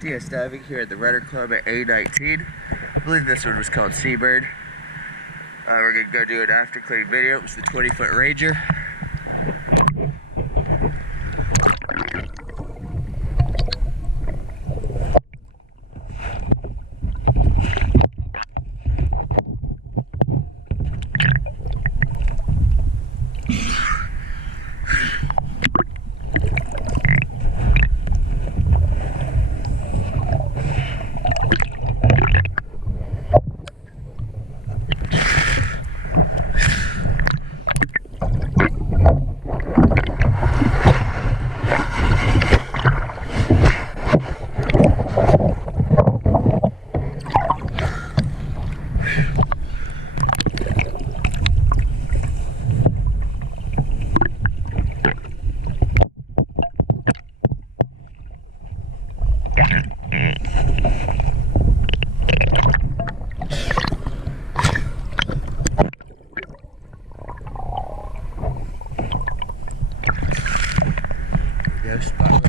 DS diving here at the Rudder Club at A19. I believe this one was called Seabird. We're going to go do an after clean video. It was the 20-foot Ranger. Spot.